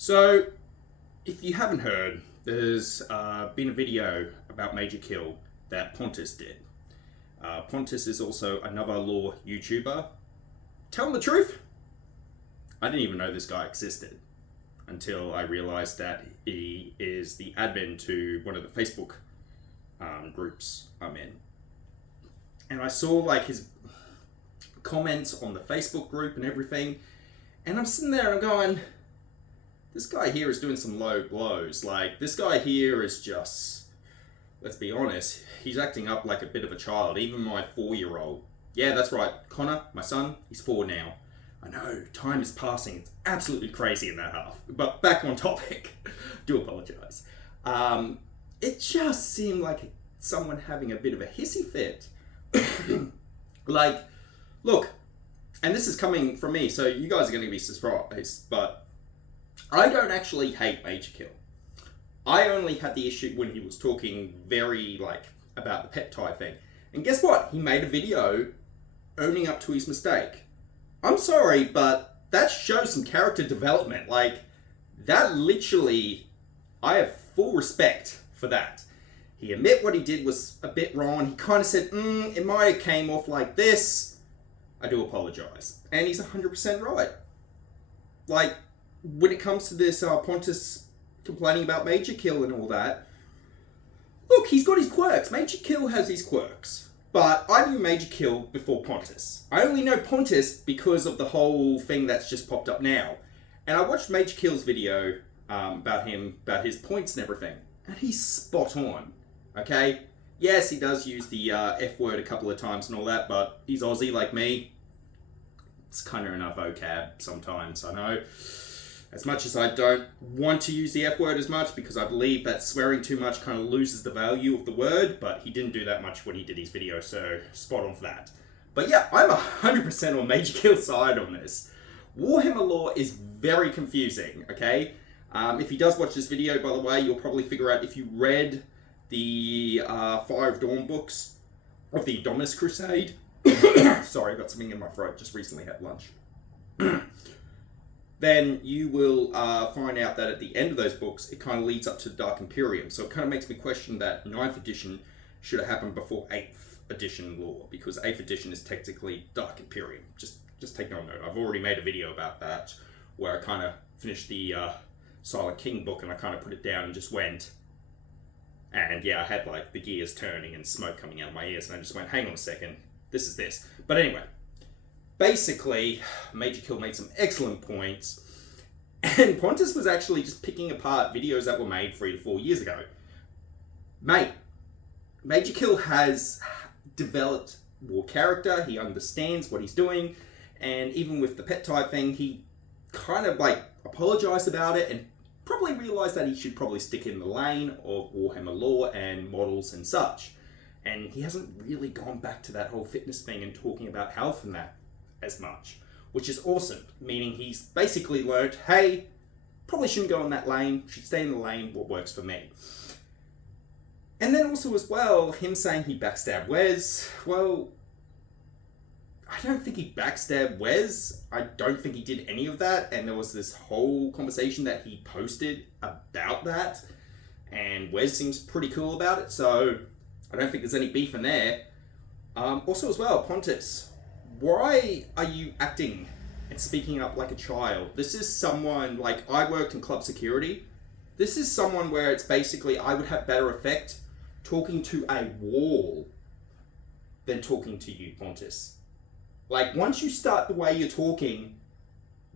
So, if you haven't heard, there's been a video about Majorkill that Pontius did. Pontius is also another law YouTuber. Tell him the truth, I didn't even know this guy existed until I realized that he is the admin to one of the Facebook groups I'm in. And I saw like his comments on the Facebook group and everything, and I'm sitting there and I'm going, this guy here is doing some low blows. Like, this guy here is just, let's be honest, he's acting up like a bit of a child. Even my 4-year-old. Yeah, that's right. Connor, my son, he's 4 now. I know, time is passing. It's absolutely crazy in that half. But back on topic. Do apologize. It just seemed like someone having a bit of a hissy fit. Like, look, and this is coming from me, so you guys are going to be surprised, but I don't actually hate Majorkill. I only had the issue when he was talking very, about the pet tie thing. And guess what? He made a video owning up to his mistake. I'm sorry, but that shows some character development. Like, that literally, I have full respect for that. He admit what he did was a bit wrong. He kind of said, it might have came off like this. I do apologize. And he's 100% right. Like, when it comes to this Pontius complaining about Majorkill and all that, look, he's got his quirks. Majorkill has his quirks. But I knew Majorkill before Pontius. I only know Pontius because of the whole thing that's just popped up now. And I watched Majorkill's video about his points and everything. And he's spot on. Okay? Yes, he does use the F word a couple of times and all that, but he's Aussie like me. It's kind of in our vocab sometimes, I know. As much as I don't want to use the F word as much, because I believe that swearing too much kind of loses the value of the word, but he didn't do that much when he did his video, so spot on for that. But yeah, I'm 100% on Majorkill's side on this. Warhammer lore is very confusing, okay? If he does watch this video, by the way, you'll probably figure out if you read the Fire of Dawn books of the Dominus Crusade. Sorry, I got something in my throat, just recently had lunch. Then you will find out that at the end of those books, it kind of leads up to the Dark Imperium. So it kind of makes me question that 9th edition should have happened before 8th edition lore, because 8th edition is technically Dark Imperium. Just take no note. I've already made a video about that, where I kind of finished the Silent King book and I kind of put it down and just went. And yeah, I had like the gears turning and smoke coming out of my ears, and I just went, hang on a second, this is this. But anyway. Basically, Majorkill made some excellent points, and Pontius was actually just picking apart videos that were made 3 to 4 years ago. Mate, Majorkill has developed more character, he understands what he's doing, and even with the pet tie thing, he kind of apologized about it and probably realized that he should probably stick in the lane of Warhammer lore and models and such. And he hasn't really gone back to that whole fitness thing and talking about health and that as much, which is awesome, meaning he's basically learned, hey, probably shouldn't go in that lane, should stay in the lane, what works for me. And then also as well, him saying he backstabbed Wes, well, I don't think he backstabbed Wes, I don't think he did any of that, and there was this whole conversation that he posted about that, and Wes seems pretty cool about it, so I don't think there's any beef in there. Also as well, Pontius, why are you acting and speaking up like a child? This is someone, I worked in club security. This is someone where it's basically, I would have better effect talking to a wall than talking to you, Pontius. Once you start the way you're talking,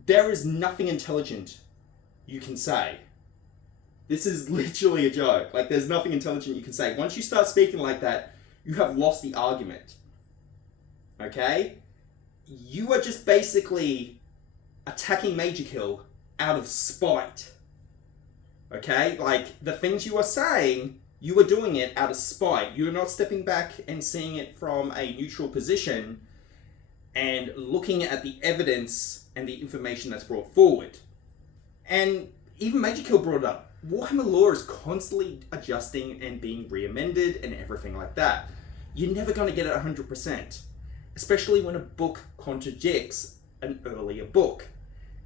there is nothing intelligent you can say. This is literally a joke. There's nothing intelligent you can say. Once you start speaking like that, you have lost the argument. Okay? You are just basically attacking Majorkill out of spite. Okay? The things you are saying, you are doing it out of spite. You're not stepping back and seeing it from a neutral position and looking at the evidence and the information that's brought forward. And even Majorkill brought it up. Warhammer lore is constantly adjusting and being re-amended and everything like that. You're never going to get it 100%. Especially when a book contradicts an earlier book.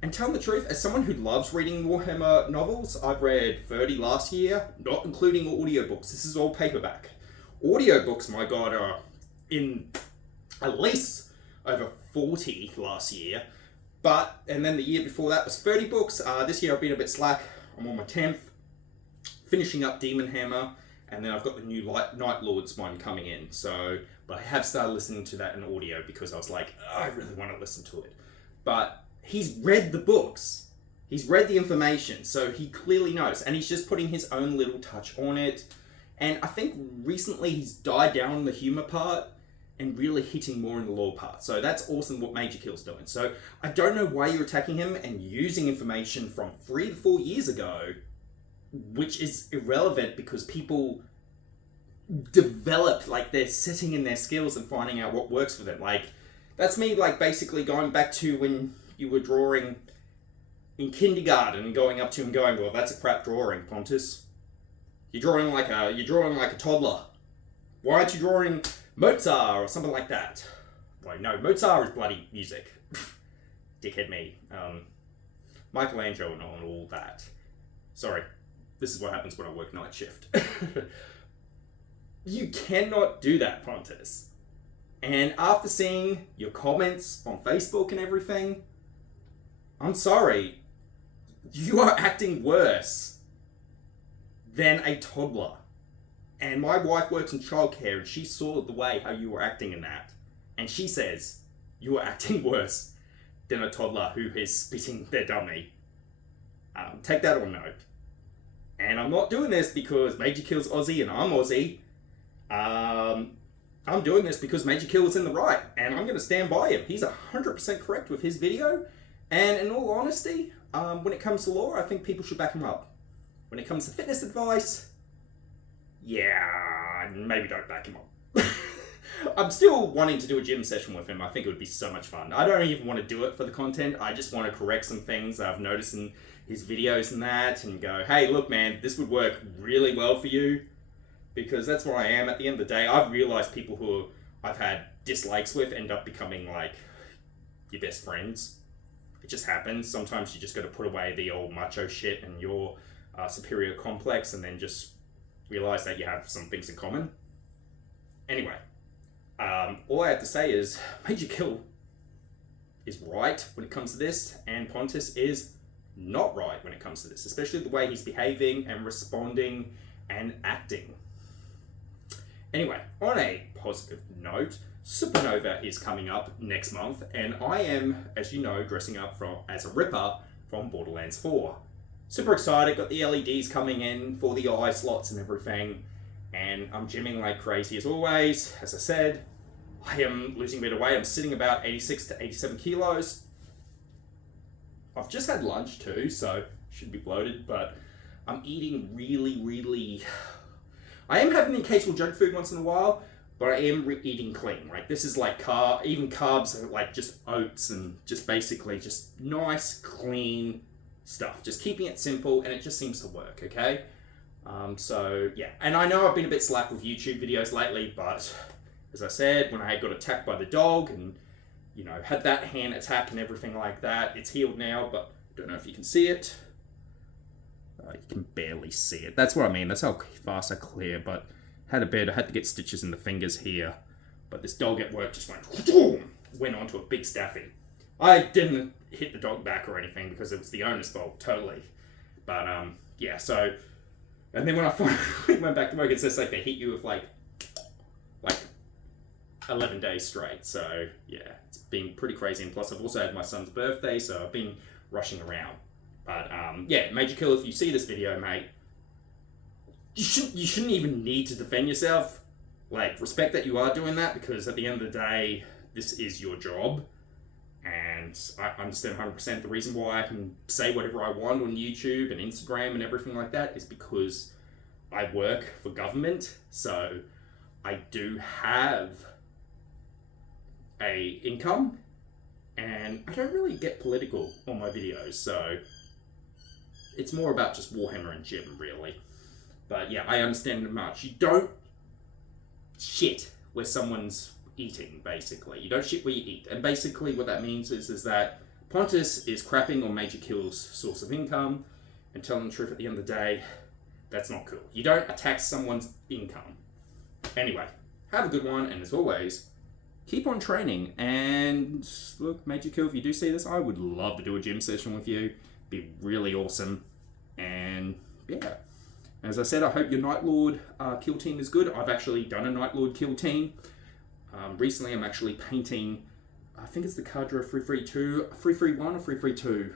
And telling the truth, as someone who loves reading Warhammer novels, I've read 30 last year, not including audiobooks. This is all paperback. Audiobooks, my god, are in at least over 40 last year. And then the year before that was 30 books. This year I've been a bit slack. I'm on my 10th, finishing up Demon Hammer, and then I've got the new Night Lords one coming in. But I have started listening to that in audio because I was like, I really want to listen to it. But he's read the books. He's read the information, so he clearly knows. And he's just putting his own little touch on it. And I think recently he's died down on the humor part and really hitting more in the lore part. So that's awesome what Majorkill's doing. So I don't know why you're attacking him and using information from 3 to 4 years ago, which is irrelevant because people develop, like they're sitting in their skills and finding out what works for them. Like, that's me like basically going back to when you were drawing in kindergarten and going up to him and going, well, that's a crap drawing, Pontius. You're drawing like a toddler. Why aren't you drawing Mozart or something like that? Like, no, Mozart is bloody music. Dickhead me. Michelangelo and all that. Sorry, this is what happens when I work night shift. You cannot do that, Pontius. And after seeing your comments on Facebook and everything, I'm sorry, you are acting worse than a toddler. And my wife works in childcare and she saw the way how you were acting in that. And she says you are acting worse than a toddler who is spitting their dummy. Take that on note. And I'm not doing this because Majorkill's Aussie and I'm Aussie. I'm doing this because Majorkill is in the right, and I'm going to stand by him. He's 100% correct with his video, and in all honesty, when it comes to lore, I think people should back him up. When it comes to fitness advice, yeah, maybe don't back him up. I'm still wanting to do a gym session with him. I think it would be so much fun. I don't even want to do it for the content. I just want to correct some things that I've noticed in his videos and that, and go, hey, look, man, this would work really well for you. Because that's where I am at the end of the day. I've realized people who I've had dislikes with end up becoming like your best friends. It just happens. Sometimes you just got to put away the old macho shit and your superior complex and then just realize that you have some things in common. Anyway, all I have to say is Majorkill is right when it comes to this, and Pontius is not right when it comes to this, especially the way he's behaving and responding and acting. Anyway, on a positive note, Supernova is coming up next month, and I am, as you know, dressing up as a Ripper from Borderlands 4. Super excited, got the LEDs coming in for the eye slots and everything, and I'm gymming like crazy as always. As I said, I am losing a bit of weight. I'm sitting about 86 to 87 kilos. I've just had lunch too, so should be bloated, but I'm eating really... I am having the occasional junk food once in a while, but I am eating clean. Like, this is like even carbs are like just oats and just basically just nice, clean stuff. Just keeping it simple, and it just seems to work, okay? So, yeah. And I know I've been a bit slack with YouTube videos lately, but as I said, when I got attacked by the dog and, you know, had that hand attack and everything like that, it's healed now, but I don't know if you can see it. You can barely see it. That's what I mean. That's how fast I clear. But I had to get stitches in the fingers here. But this dog at work just went onto a big staffy. I didn't hit the dog back or anything because it was the owner's fault, totally. But yeah. So, and then when I finally went back to work, it says like they hit you with like 11 days straight. So yeah, it's been pretty crazy. And plus, I've also had my son's birthday, so I've been rushing around. But yeah, Majorkill, if you see this video, mate, you shouldn't even need to defend yourself. Like, respect that you are doing that, because at the end of the day, this is your job. And I understand 100% the reason why I can say whatever I want on YouTube and Instagram and everything like that is because I work for government. So I do have a income, and I don't really get political on my videos. So it's more about just Warhammer and gym, really. But yeah, I understand it much. You don't shit where someone's eating, basically. You don't shit where you eat. And basically what that means is that Pontius is crapping on Majorkill's source of income and telling the truth at the end of the day. That's not cool. You don't attack someone's income. Anyway, have a good one, and as always, keep on training. And look, Majorkill, if you do see this, I would love to do a gym session with you. Be really awesome. And yeah, as I said, I hope your Night Lord kill team is good. I've actually done a Night Lord kill team. Recently, I'm actually painting, I think it's the Cadre 332, 331 or 332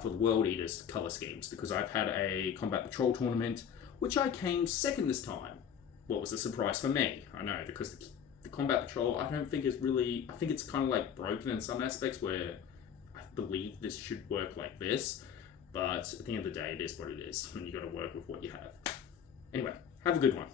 for the World Eaters color schemes, because I've had a Combat Patrol tournament, which I came second this time. What was a surprise for me, I know, because the Combat Patrol, I don't think is really, I think it's kind of like broken in some aspects where I believe this should work like this, but at the end of the day, it is what it is, and you got to work with what you have. Anyway, have a good one.